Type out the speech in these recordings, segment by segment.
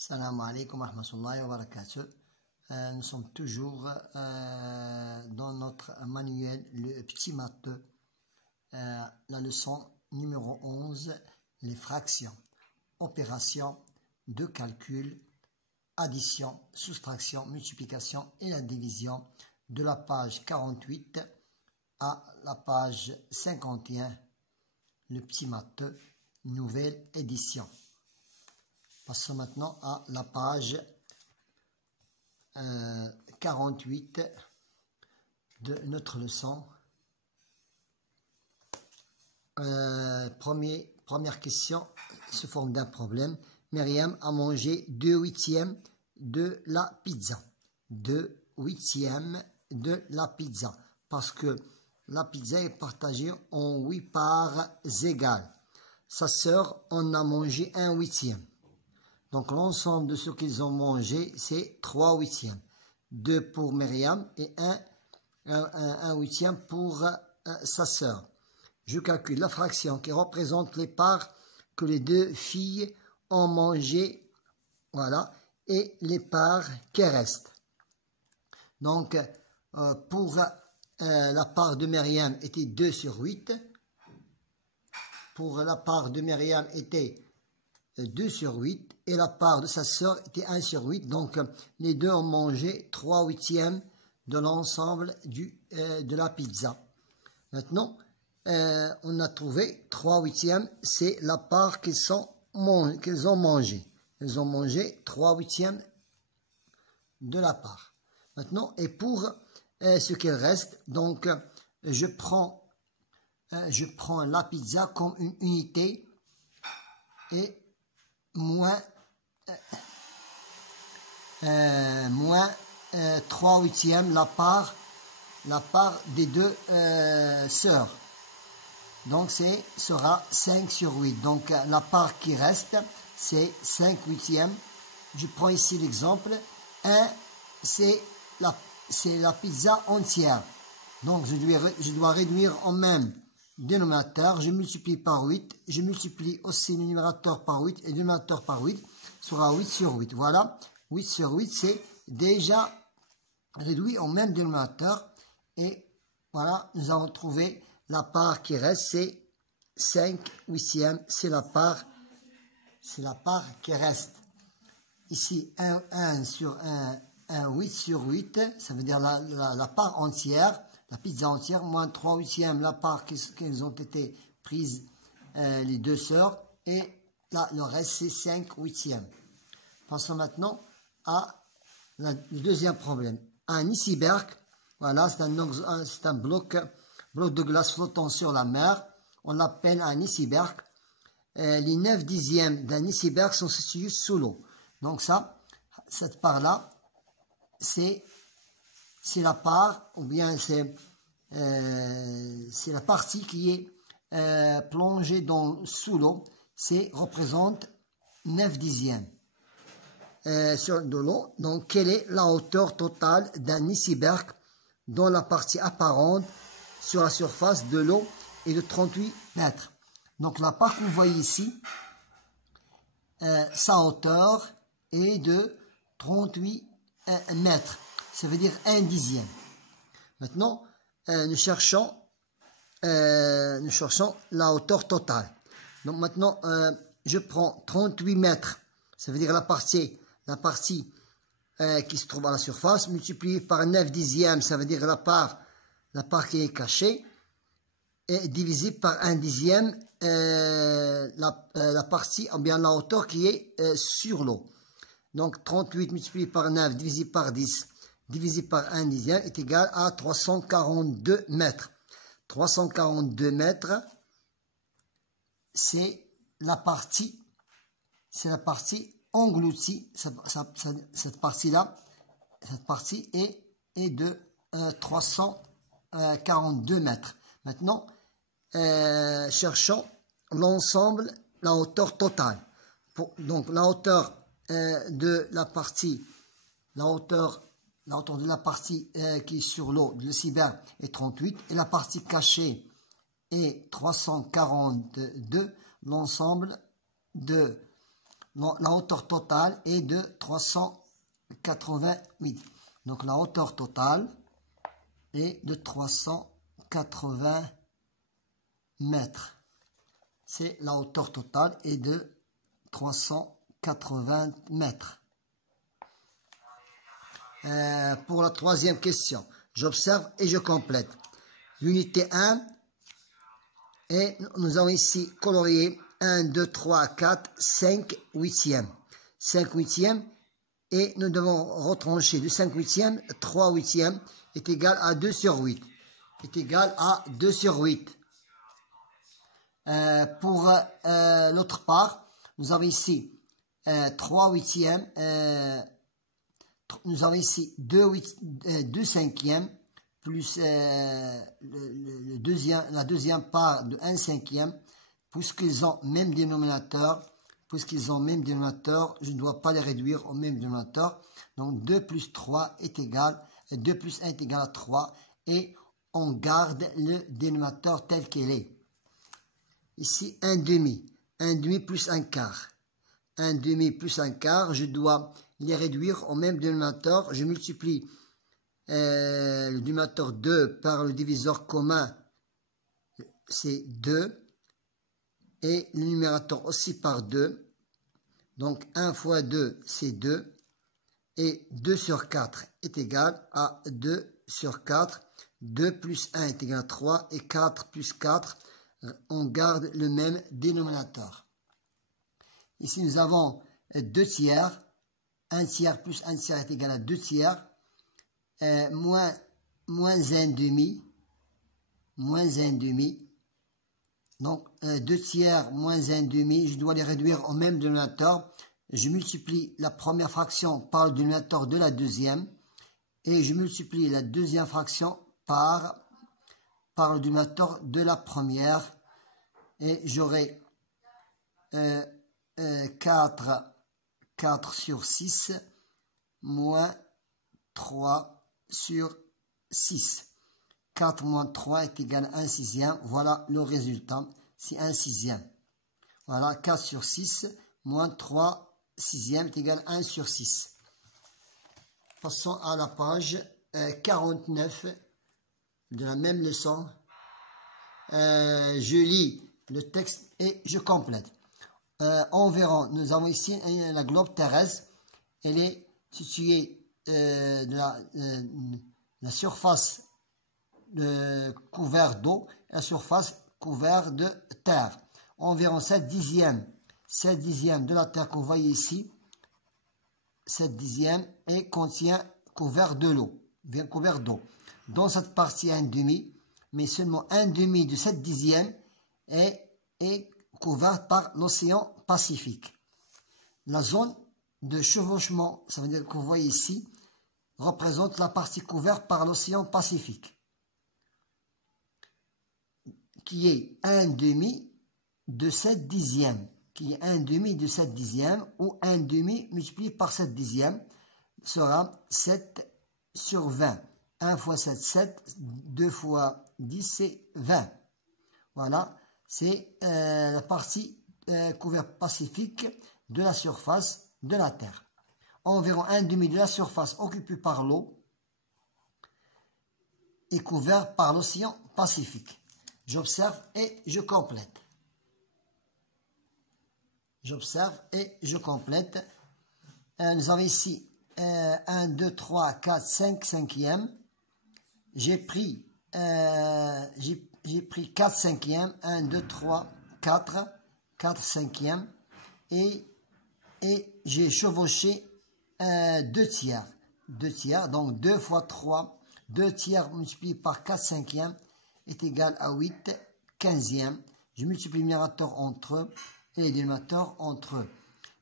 Salam alaikum wa rahmatullahi wa barakatuh. Nous sommes toujours dans notre manuel, le petit maths, la leçon numéro 11, les fractions, opérations de calcul, addition, soustraction, multiplication et la division de la page 48 à la page 51, le petit maths, nouvelle édition. Passons maintenant à la page 48 de notre leçon. Première question sous forme d'un problème. Myriam a mangé 2/8 de la pizza. 2/8 de la pizza. Parce que la pizza est partagée en 8 parts égales. Sa sœur en a mangé 1/8. Donc, l'ensemble de ce qu'ils ont mangé, c'est 3/8. 2 pour Myriam et 1/8 pour sa sœur. Je calcule la fraction qui représente les parts que les deux filles ont mangé, voilà, et les parts qui restent. Donc, pour la part de Myriam était 2/8. Pour la part de Myriam était 2/8 et la part de sa sœur était 1/8. Donc, les deux ont mangé 3/8 de l'ensemble de la pizza. Maintenant, on a trouvé 3/8, c'est la part qu'ils ont mangé. Ils ont mangé 3/8 de la part. Maintenant, et pour ce qu'il reste, donc, je prends la pizza comme une unité et moins 3/8 la part des deux sœurs. Donc sera 5/8. Donc la part qui reste c'est 5/8. Je prends ici l'exemple 1, c'est la pizza entière. Donc je dois réduire en même dénominateur, je multiplie par 8, je multiplie aussi le numérateur par 8 et le dénominateur par 8 sera 8/8. Voilà, 8/8 c'est déjà réduit en même dénominateur et voilà, nous avons trouvé la part qui reste, c'est 5/8, c'est la part qui reste. Ici, 1 sur 1, 8/8, ça veut dire la part entière. La pizza entière, moins 3/8 la part qu'ils ont été prises les deux sœurs. Et là, le reste, c'est 5/8. Passons maintenant à le deuxième problème. Un iceberg, voilà, c'est un bloc de glace flottant sur la mer. On l'appelle un iceberg. Les 9/10 d'un iceberg sont situés sous l'eau. Donc cette part-là, c'est la part, ou bien c'est la partie qui est plongée sous l'eau, représente 9/10 de l'eau. Donc, quelle est la hauteur totale d'un iceberg dont la partie apparente sur la surface de l'eau est de 38 mètres? Donc, la part que vous voyez ici, sa hauteur est de 38 mètres. Ça veut dire 1/10. Maintenant, nous cherchons la hauteur totale. Donc maintenant, je prends 38 mètres. Ça veut dire la partie qui se trouve à la surface, multiplié par 9/10, ça veut dire la part qui est cachée, et divisé par 1/10, la partie, ou bien la hauteur qui est sur l'eau. Donc 38 multiplié par 9 divisé par 10 divisé par 1/10 est égal à 342 mètres. 342 mètres, c'est la partie engloutie. Cette partie est de 342 mètres. Maintenant, cherchons l'ensemble, la hauteur totale. Donc, la hauteur de la partie, la hauteur de la partie qui est sur l'eau de l'iceberg est 38 et la partie cachée est 342. L'ensemble de la hauteur totale est de 388. Donc la hauteur totale est de 380 mètres. C'est la hauteur totale est de 380 mètres. Pour la troisième question, j'observe et je complète. L'unité 1, et nous avons ici colorié 1, 2, 3, 4, 5 huitièmes. 5 huitièmes, et nous devons retrancher du 5 huitièmes, 3 huitièmes est égal à 2 sur 8. Est égal à 2 sur 8. Pour l'autre part, nous avons ici 3 huitièmes, nous avons ici 2 cinquièmes, plus la deuxième part de 1 cinquième, puisqu'ils ont même dénominateur, je ne dois pas les réduire au même dénominateur. Donc 2 plus 3 est égal, 2 plus 1 est égal à 3, et on garde le dénominateur tel qu'il est. Ici, 1 demi plus 1 quart. 1 demi plus 1 quart, je dois les réduire au même dénominateur. Je multiplie le dénominateur 2 par le diviseur commun, c'est 2. Et le numérateur aussi par 2. Donc 1 fois 2, c'est 2. Et 2 sur 4 est égal à 2 sur 4. 2 plus 1 est égal à 3. Et 4 plus 4, on garde le même dénominateur. Ici, nous avons 2 tiers. 1 tiers plus 1 tiers est égal à 2 tiers. Moins 1 demi. Moins 1 demi. Donc, 2 tiers moins 1 demi, je dois les réduire au même dénominateur. Je multiplie la première fraction par le dénominateur de la deuxième. Et je multiplie la deuxième fraction par le dénominateur de la première. Et j'aurai 4 sur 6 moins 3 sur 6. 4 moins 3 est égal à 1 sixième. Voilà le résultat. C'est 1 sixième. Voilà, 4 sur 6 moins 3 sixième est égal à 1 sur 6. Passons à la page 49 de la même leçon. Je lis le texte et je complète. Environ, nous avons ici la globe terrestre. Elle est située de la surface couvert d'eau et la surface couverte de terre. Environ 7 dixièmes de la terre qu'on voit ici, 7 dixièmes, et contient couvert de l'eau, bien couvert d'eau. Dans cette partie 1 demi, mais seulement 1 demi de 7 dixièmes est couverte par l'océan Pacifique. La zone de chevauchement, ça veut dire qu'on voit ici, représente la partie couverte par l'océan Pacifique, qui est 1 demi de 7 dixièmes, ou 1 demi multiplié par 7 dixièmes sera 7 sur 20. 1 fois 7, 7, 2 fois 10, c'est 20. Voilà, c'est la partie couverte pacifique de la surface de la Terre. Environ 1 demi de la surface occupée par l'eau est couvert par l'océan Pacifique. J'observe et je complète. Nous avons ici 1, 2, 3, 4, 5 cinquièmes. J'ai pris 4 cinquièmes. 1, 2, 3, 4 cinquièmes. Et j'ai chevauché 2 tiers. 2 tiers, donc 2 fois 3. 2 tiers multiplié par 4 cinquièmes est égal à 8 quinzièmes. Je multiplie le numérateur entre eux et les dénominateurs entre eux.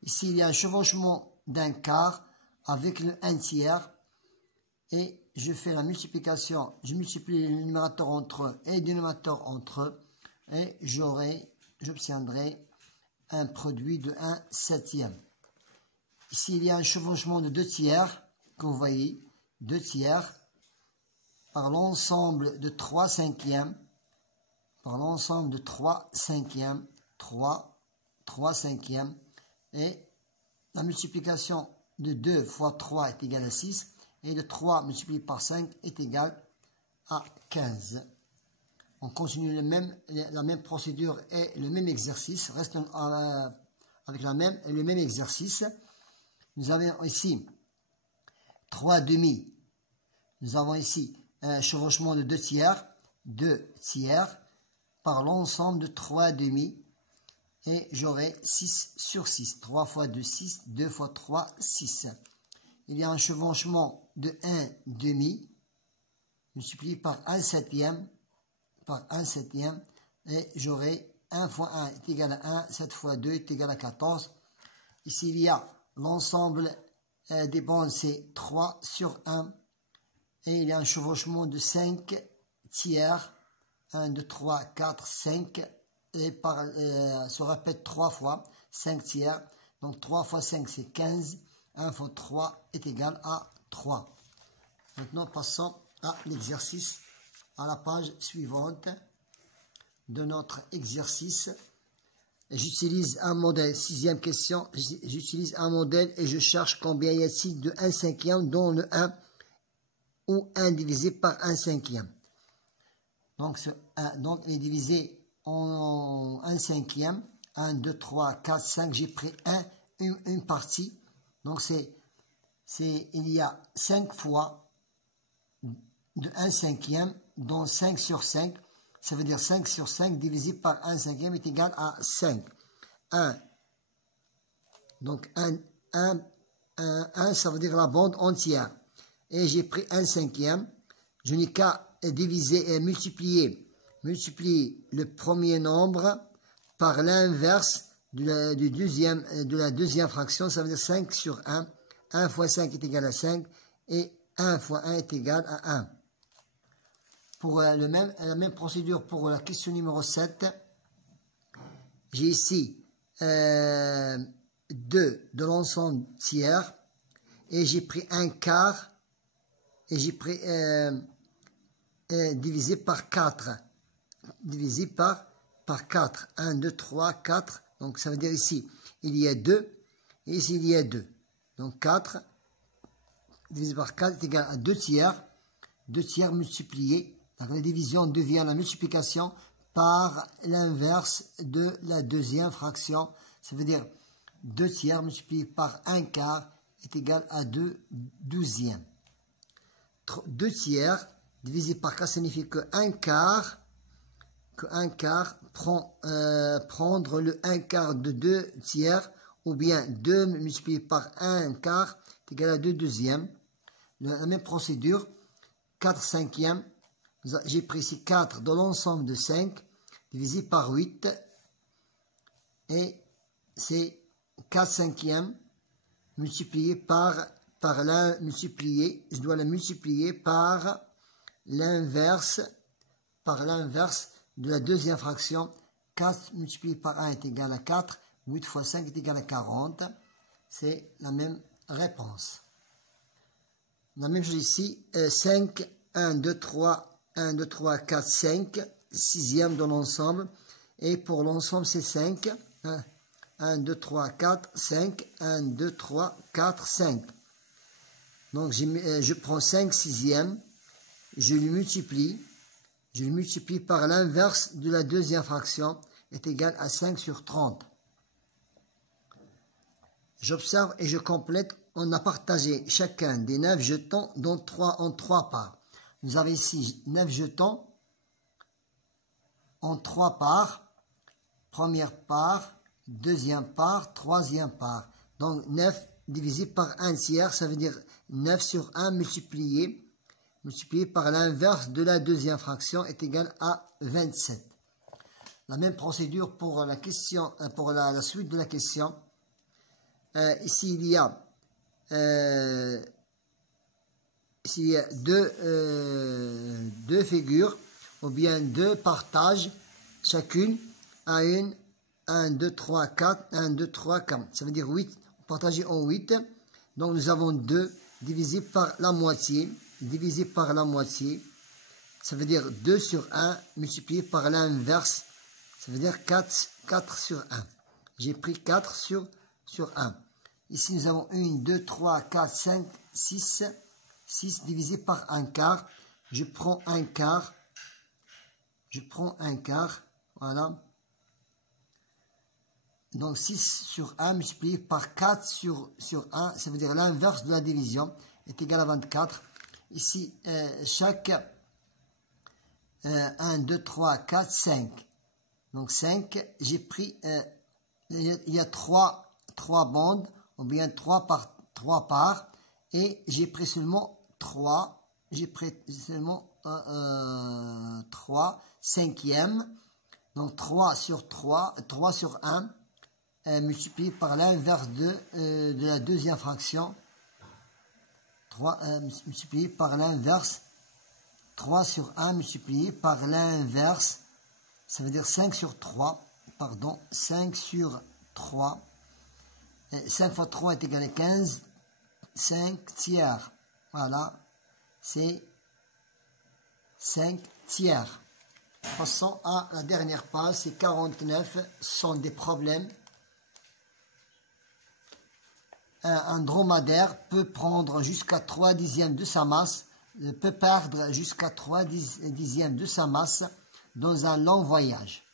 Ici, il y a un chevauchement d'un quart avec le 1 tiers. Et je fais la multiplication. Je multiplie le numérateur entre eux et les dénominateurs entre eux. Et j'obtiendrai un produit de 1 septième. Ici, il y a un chevauchement de 2 tiers, que vous voyez, 2 tiers, par l'ensemble de 3 cinquièmes, 3 cinquièmes, et la multiplication de 2 fois 3 est égale à 6. Et de 3 multiplié par 5 est égal à 15. On continue la même procédure et le même exercice. Reste avec le même exercice. Nous avons ici 3 demi. Nous avons ici un chevauchement de 2 tiers par l'ensemble de 3 demi. Et j'aurai 6 sur 6. 3 fois 2, 6. 2 fois 3, 6. Il y a un chevauchement de 1 demi multiplié par 1 septième. Et j'aurai 1 fois 1 est égal à 1. 7 fois 2 est égal à 14. Ici, il y a l'ensemble des bandes, c'est 3 sur 1. Et il y a un chevauchement de 5 tiers. 1, 2, 3, 4, 5. Et se répète 3 fois. 5 tiers. Donc 3 fois 5, c'est 15. 1 fois 3 est égal à 3. Maintenant, passons à l'exercice, à la page suivante de notre exercice. J'utilise un modèle, 6e question, j'utilise un modèle et je cherche combien y a-t-il de 1 cinquième dont le 1 ou 1 divisé par 1 cinquième. Donc, il est divisé en 1 cinquième. 1, 2, 3, 4, 5. J'ai pris une partie. Donc, il y a 5 fois de 1 cinquième, dont 5 sur 5. Ça veut dire 5 sur 5 divisé par 1 cinquième est égal à 5. 1. Donc, 1, ça veut dire la bande entière. Et j'ai pris 1 cinquième. Je n'ai qu'à diviser et multiplier le premier nombre par l'inverse de la deuxième fraction. Ça veut dire 5 sur 1. 1 fois 5 est égal à 5. Et 1 fois 1 est égal à 1. Pour la même procédure pour la question numéro 7, j'ai ici 2 de l'ensemble tiers et j'ai pris un quart et j'ai pris divisé par 4. Divisé par 4. 1, 2, 3, 4. Donc ça veut dire ici, il y a 2 et ici il y a 2. Donc 4 divisé par 4 est égal à 2 tiers. 2 tiers multipliés. Donc la division devient la multiplication par l'inverse de la deuxième fraction. Ça veut dire 2 tiers multiplié par 1 quart est égal à 2 douzièmes. 2 tiers divisé par 4 signifie que 1 quart prendre le 1 quart de 2 tiers ou bien 2 multiplié par 1 quart est égal à 2 douzièmes. La même procédure, 4 cinquièmes. J'ai pris ici 4 dans l'ensemble de 5 divisé par 8 et c'est 4 cinquièmes multiplié je dois la multiplier par l'inverse de la deuxième fraction. 4 multiplié par 1 est égal à 4, 8 fois 5 est égal à 40, c'est la même réponse. La même chose ici, 5, 1, 2, 3, 1, 2, 3, 4, 5, sixième dans l'ensemble. Et pour l'ensemble, c'est 5. 1, 2, 3, 4, 5. 1, 2, 3, 4, 5. Donc, je prends 5 sixièmes. Je le multiplie par l'inverse de la deuxième fraction, est égal à 5 sur 30. J'observe et je complète. On a partagé chacun des 9 jetons en 3 parts. Nous avons ici 9 jetons en 3 parts. Première part, deuxième part, troisième part. Donc 9 divisé par 1 tiers, ça veut dire 9 sur 1 multiplié par l'inverse de la deuxième fraction est égal à 27. La même procédure pour la question, pour la suite de la question. Ici il y a deux figures ou bien 2 partages, chacune à 1, 2, 3, 4, 1, 2, 3, 4. Ça veut dire 8, partagé en 8. Donc nous avons 2 divisé par la moitié. Ça veut dire 2 sur 1 multiplié par l'inverse. Ça veut dire 4 sur 1. J'ai pris 4 sur 1. Ici, nous avons 1, 2, 3, 4, 5, 6. 6 divisé par 1 quart. Je prends 1 quart. Je prends 1 quart. Voilà. Donc 6 sur 1 multiplié par 4 sur 1, ça veut dire l'inverse de la division, est égal à 24. Ici, chaque 1, 2, 3, 4, 5. Donc 5, j'ai pris, il y a 3 bandes, ou bien 3 parts, et j'ai pris seulement 3, j'ai pris seulement 3 cinquièmes, donc 3 sur 3, 3 sur 1, multiplié par l'inverse de la deuxième fraction, 3 multiplié par l'inverse, 3 sur 1 multiplié par l'inverse, ça veut dire 5 sur 3, pardon, 5 sur 3, 5 fois 3 est égal à 15, 5 tiers, voilà, c'est 5 tiers. Passons à la dernière page, c'est 49, ce sont des problèmes. Un dromadaire peut prendre jusqu'à 3 dixièmes de sa masse, peut perdre jusqu'à 3 dixièmes de sa masse dans un long voyage.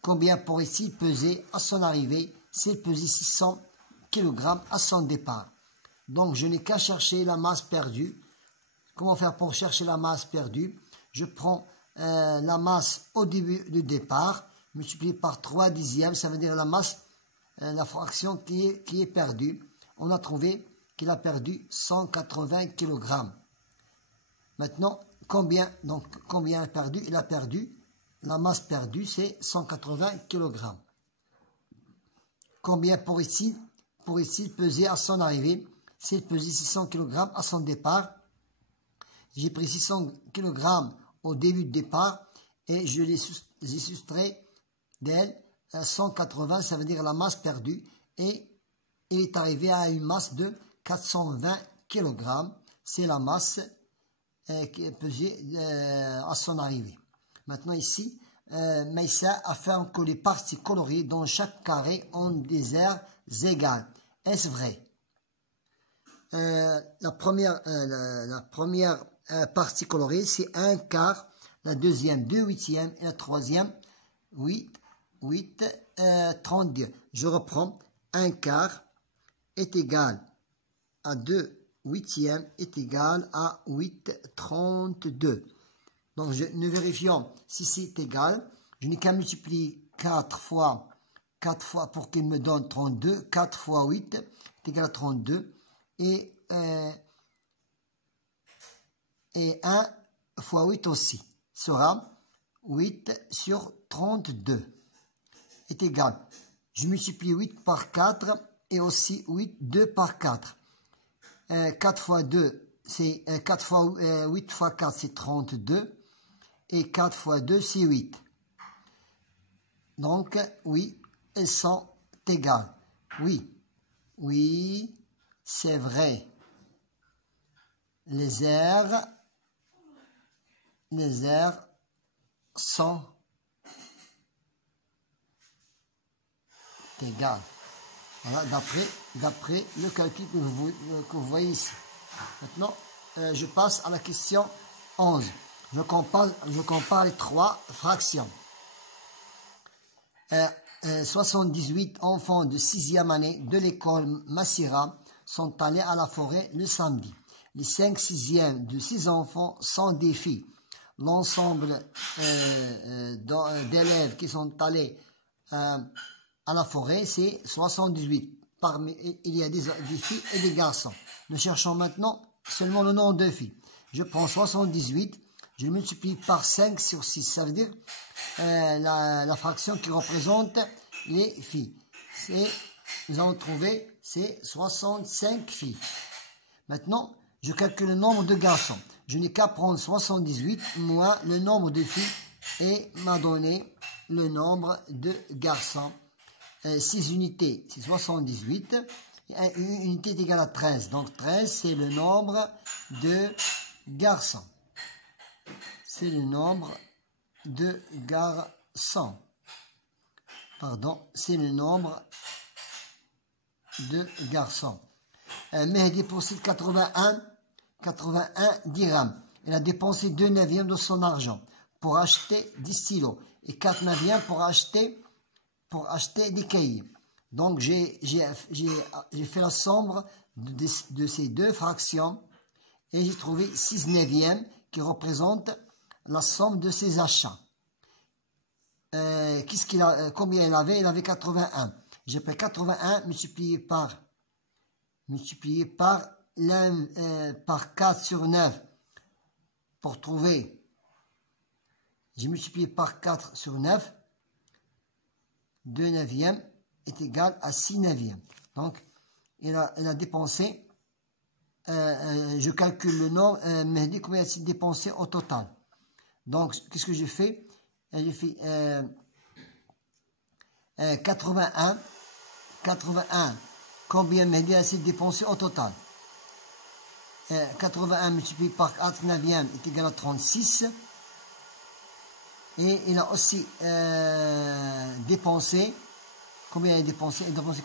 Combien pourrait-il peser à son arrivée s'il pesait 600 kg à son départ? Donc, je n'ai qu'à chercher la masse perdue. Comment faire pour chercher la masse perdue? Je prends la masse au début du départ, multiplié par 3 dixièmes, ça veut dire la masse, la fraction qui est perdue. On a trouvé qu'il a perdu 180 kg. Maintenant, combien il a perdu? Il a perdu, la masse perdue, c'est 180 kg. Combien pourrait-il peser à son arrivée? S'il pesait 600 kg à son départ, j'ai pris 600 kg au début de départ et je les ai soustrait d'elle 180, ça veut dire la masse perdue, et il est arrivé à une masse de 420 kg. C'est la masse qui est pesée à son arrivée. Maintenant ici, Meissa a fait que les parties colorées dans chaque carré ont des aires égales. Est-ce vrai? La première partie colorée, c'est 1 quart, la deuxième 2 huitièmes et la troisième 8, 32. Je reprends, 1 quart est égal à 2 huitièmes est égal à 8, 32. Donc nous vérifions si c'est égal. Je n'ai qu'à multiplier 4 fois pour qu'il me donne 32. 4 fois 8 est égal à 32. Et 1 fois 8 aussi sera 8 sur 32 est égal. Je multiplie 8 par 4 et aussi 2 par 4. 4 fois 2, c'est 8 fois 4, c'est 32. Et 4 fois 2, c'est 8. Donc, oui, elles sont égales. Oui, c'est vrai. Les aires sont égales. Voilà, d'après le calcul que vous voyez ici. Maintenant, je passe à la question 11. Je compare les 3 fractions. 78 enfants de 6e année de l'école Massira sont allés à la forêt le samedi. Les 5 6e de 6 enfants sont des filles. L'ensemble d'élèves qui sont allés à la forêt, c'est 78. Il y a des filles et des garçons. Nous cherchons maintenant seulement le nombre de filles. Je prends 78, je multiplie par 5 sur 6. Ça veut dire la fraction qui représente les filles. Nous allons trouver, c'est 65 filles. Maintenant, je calcule le nombre de garçons. Je n'ai qu'à prendre 78 moins le nombre de filles et m'a donné le nombre de garçons. 6 unités, c'est 78. Une unité est égale à 13. Donc 13, c'est le nombre de garçons. C'est le nombre de garçons. Pardon, c'est le nombre 2 garçons. Mehdi possède 81 dirhams. Il a dépensé 2 neuvièmes de son argent pour acheter 10 stylos et 4 neuvièmes pour acheter des cahiers. Donc, j'ai fait la somme de ces deux fractions et j'ai trouvé 6 neuvièmes qui représentent la somme de ses achats. Combien il avait? Il avait 81. J'ai pris 81 multiplié par 4 sur 9 pour trouver. J'ai multiplié par 4 sur 9. 2 neuvièmes est égal à 6 neuvièmes. Donc, il a dépensé, je calcule le nombre, Mehdi, combien a-t-il dépensé au total? Donc, qu'est-ce que j'ai fait? J'ai fait 81. Combien Mehdi a-t-il dépensé au total? 81 multiplié par 4 neuvièmes est égal à 36. Et il a aussi dépensé, combien il a dépensé? Il a dépensé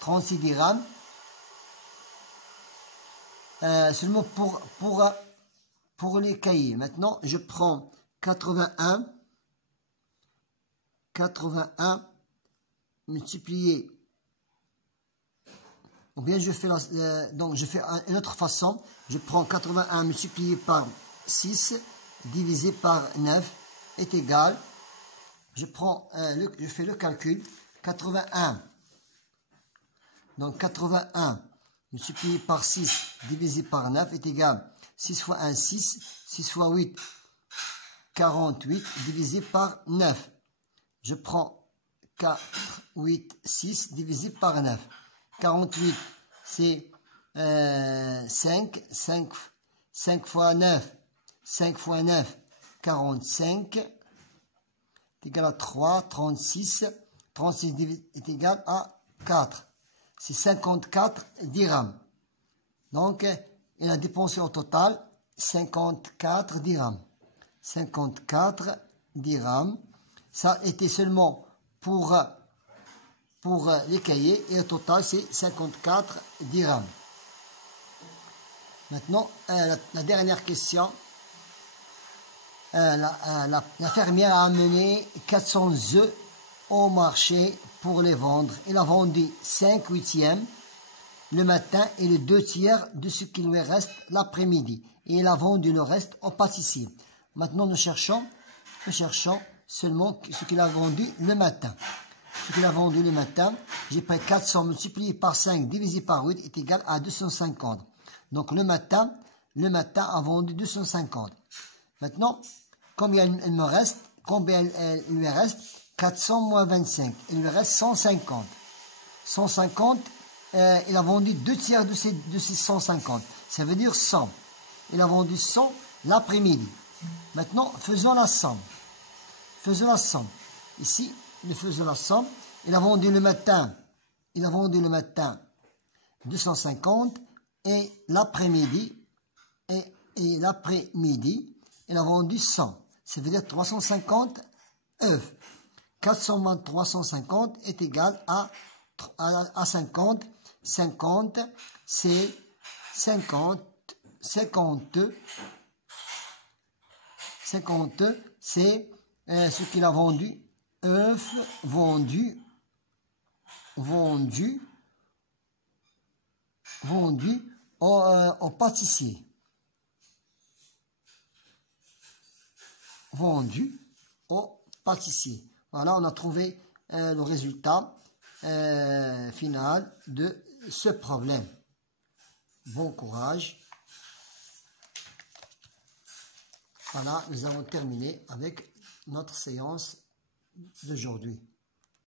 36 dirhams. Seulement pour les cahiers. Maintenant, je prends 81 multiplié, ou bien je fais donc je fais une autre façon. Je prends 81 multiplié par 6 divisé par 9 est égal, je fais le calcul, 81, donc 81 multiplié par 6 divisé par 9 est égal, 6 fois 1, 6, 6 fois 8, 48 divisé par 9, je prends 4, 8, 6 divisé par 9, 48 c'est 5 fois 9, 5 fois 9, 45, est égal à 3, 36, 36 est égal à 4. C'est 54 dirhams. Donc, il a dépensé au total 54 dirhams. 54 dirhams. Ça était seulement pour les cahiers et au total, c'est 54 dirhams. Maintenant, la dernière question. La fermière a amené 400 œufs au marché pour les vendre. Elle a vendu 5 huitièmes le matin et le 2 tiers de ce qui lui reste l'après-midi. Et elle a vendu le reste au pâtissier. Maintenant, nous cherchons seulement ce qu'il a vendu le matin. Ce qu'il a vendu le matin, j'ai pris 400 multiplié par 5 divisé par 8 est égal à 250. Donc, le matin a vendu 250. Maintenant, combien il me reste? Combien il lui reste? 400 moins 25. Il lui reste 150. 150, il a vendu 2 tiers de ces 150. Ça veut dire 100. Il a vendu 100 l'après-midi. Maintenant, faisons la somme. Ici, nous faisons la somme. Il a vendu le matin 250 et l'après-midi, il a vendu 100. Ça veut dire 350 œufs. 400 moins 350 est égal à 50. 50, c'est 50, c'est ce qu'il a vendu. œufs vendus au pâtissier. Vendu au pâtissier. Voilà, on a trouvé le résultat final de ce problème. Bon courage. Voilà, nous avons terminé avec notre séance d'aujourd'hui.